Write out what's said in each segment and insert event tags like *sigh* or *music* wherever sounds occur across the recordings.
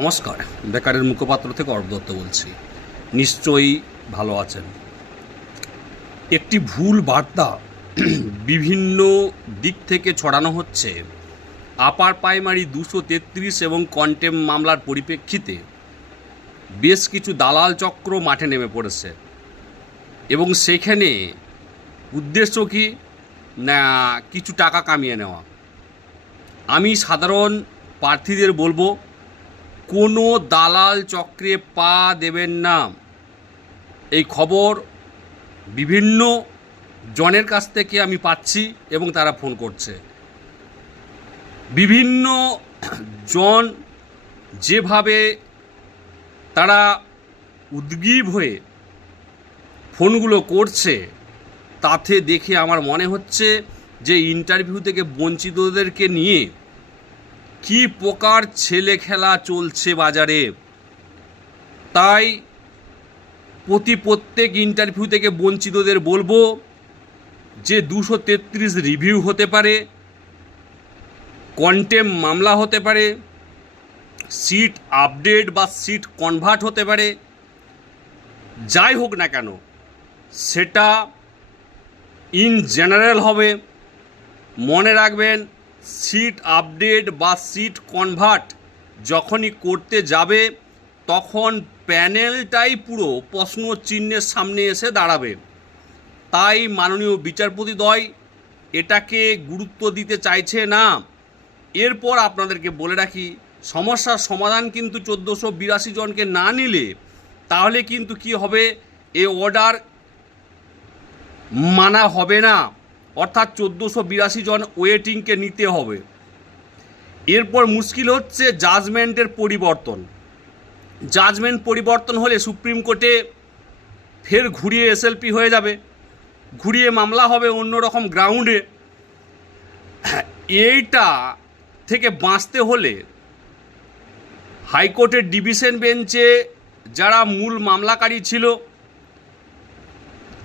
নমস্কার, বেকারের মুখপাত্র থেকে অর্ব দত্ত বলছি। নিশ্চয়ই ভালো আছেন। একটি ভুল বার্তা *clears throat* বিভিন্ন দিক থেকে ছড়ানো হচ্ছে। আপার প্রাইমারি দুশো তেত্রিশ এবং কন্টেম মামলার পরিপ্রেক্ষিতে বেশ কিছু দালাল চক্র মাঠে নেমে পড়েছে। এবং সেখানে উদ্দেশ্য কি? না, কিছু টাকা কামিয়ে নেওয়া। আমি সাধারণ প্রার্থীদের বলব কোনো দালাল চক্রে পা দেবেন না। এই খবর বিভিন্ন জনের কাছ থেকে আমি পাচ্ছি এবং তারা ফোন করছে। বিভিন্ন জন যেভাবে তারা উদ্গীব হয়ে ফোনগুলো করছে, তাতে দেখে আমার মনে হচ্ছে যে ইন্টারভিউ থেকে বঞ্চিতদেরকে নিয়ে কি প্রকার ছেলে খেলা চলছে বাজারে? তাই প্রতি প্রত্যেক ইন্টারভিউ থেকে বঞ্চিতদের বলব যে দুশো তেত্রিশ রিভিউ হতে পারে কন্টেম মামলা হতে পারে সিট আপডেট বা সিট কনভার্ট হতে পারে, যাই হোক না কেন, সেটা ইন জেনারেল হবে। মনে রাখবেন সিট আপডেট বা সিট কনভার্ট যখনই করতে যাবে, তখন প্যানেলটাই পুরো প্রশ্ন চিহ্নের সামনে এসে দাঁড়াবে। তাই মাননীয় বিচারপতি বিচারপতিদ্বয় এটাকে গুরুত্ব দিতে চাইছে না। এরপর আপনাদেরকে বলে রাখি, সমস্যার সমাধান কিন্তু চোদ্দোশো বিরাশি জনকে না নিলে, তাহলে কিন্তু কি হবে? এ অর্ডার মানা হবে না। অর্থাৎ চোদ্দোশো বিরাশি জন ওয়েটিংকে নিতে হবে। এরপর মুশকিল হচ্ছে জাজমেন্টের পরিবর্তন। জাজমেন্ট পরিবর্তন হলে সুপ্রিম কোর্টে ফের ঘুরিয়ে এসএলপি হয়ে যাবে। ঘুরিয়ে মামলা হবে অন্য রকম গ্রাউন্ডে। এইটা থেকে বাঁচতে হলে হাইকোর্টের ডিভিশন বেঞ্চে যারা মূল মামলাকারী ছিল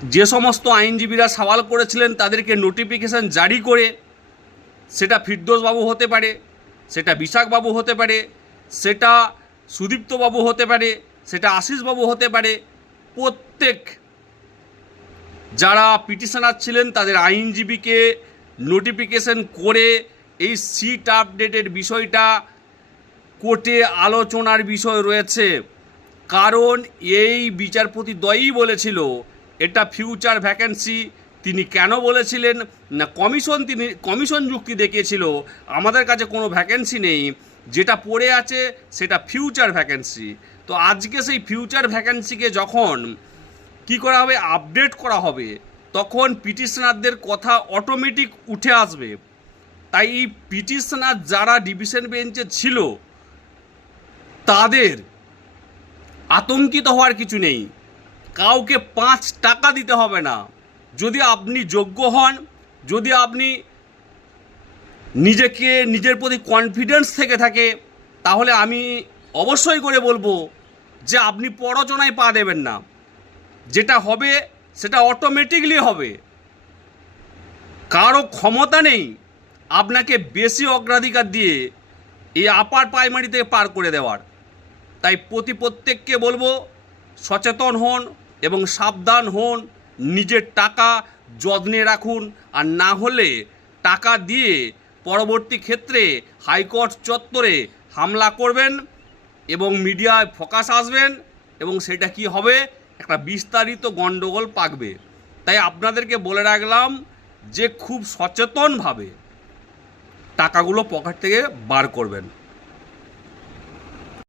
যে সমস্ত আইনজীবীরা সওয়াল করেছিলেন তাদেরকে নোটিফিকেশন জারি করে সেটা ফিরদোসবাবু হতে পারে, সেটা বিশাখবাবু হতে পারে, সেটা সুদীপ্তবাবু হতে পারে, সেটা আশিসবাবু হতে পারে, প্রত্যেক যারা পিটিশনার ছিলেন তাদের আইনজীবীকে নোটিফিকেশন করে এই সিট আপডেটের বিষয়টা কোর্টে আলোচনার বিষয় রয়েছে। কারণ এই বিচারপতি দয়ই বলেছিল এটা ফিউচার ভ্যাকেন্সি তিনি কেন বলেছিলেন? না কমিশন তিনি কমিশন যুক্তি দেখিয়েছিল, আমাদের কাছে কোনো ভ্যাকেন্সি নেই, যেটা পড়ে আছে সেটা ফিউচার ভ্যাকেন্সি তো আজকে সেই ফিউচার ভ্যাকেন্সিকে যখন কি করা হবে? আপডেট করা হবে, তখন পিটিশনারদের কথা অটোমেটিক উঠে আসবে। তাই এই পিটিশনার যারা ডিভিশন বেঞ্চে ছিল, তাদের আতঙ্কিত হওয়ার কিছু নেই। কাউকে পাঁচ টাকা দিতে হবে না। যদি আপনি যোগ্য হন, যদি আপনি নিজেকে, নিজের প্রতি কনফিডেন্স থেকে থাকে, তাহলে আমি অবশ্যই করে বলব যে আপনি পড়াশোনায় পা দেবেন না। যেটা হবে, সেটা অটোমেটিকলি হবে। কারও ক্ষমতা নেই, আপনাকে বেশি অগ্রাধিকার দিয়ে এই আপার প্রাইমারিতে পার করে দেওয়ার। তাই প্রতি প্রত্যেককে বলব সচেতন হন এবং সাবধান হন, নিজের টাকা যত্নে রাখুন, আর না হলে টাকা দিয়ে পরবর্তী ক্ষেত্রে হাইকোর্ট চত্বরে হামলা করবেন এবং মিডিয়ায় ফোকাস আসবেন এবং সেটা কি হবে? একটা বিস্তারিত গণ্ডগোল পাকবে। তাই আপনাদেরকে বলে রাখলাম যে, খুব সচেতনভাবে টাকাগুলো পকেট থেকে বার করবেন।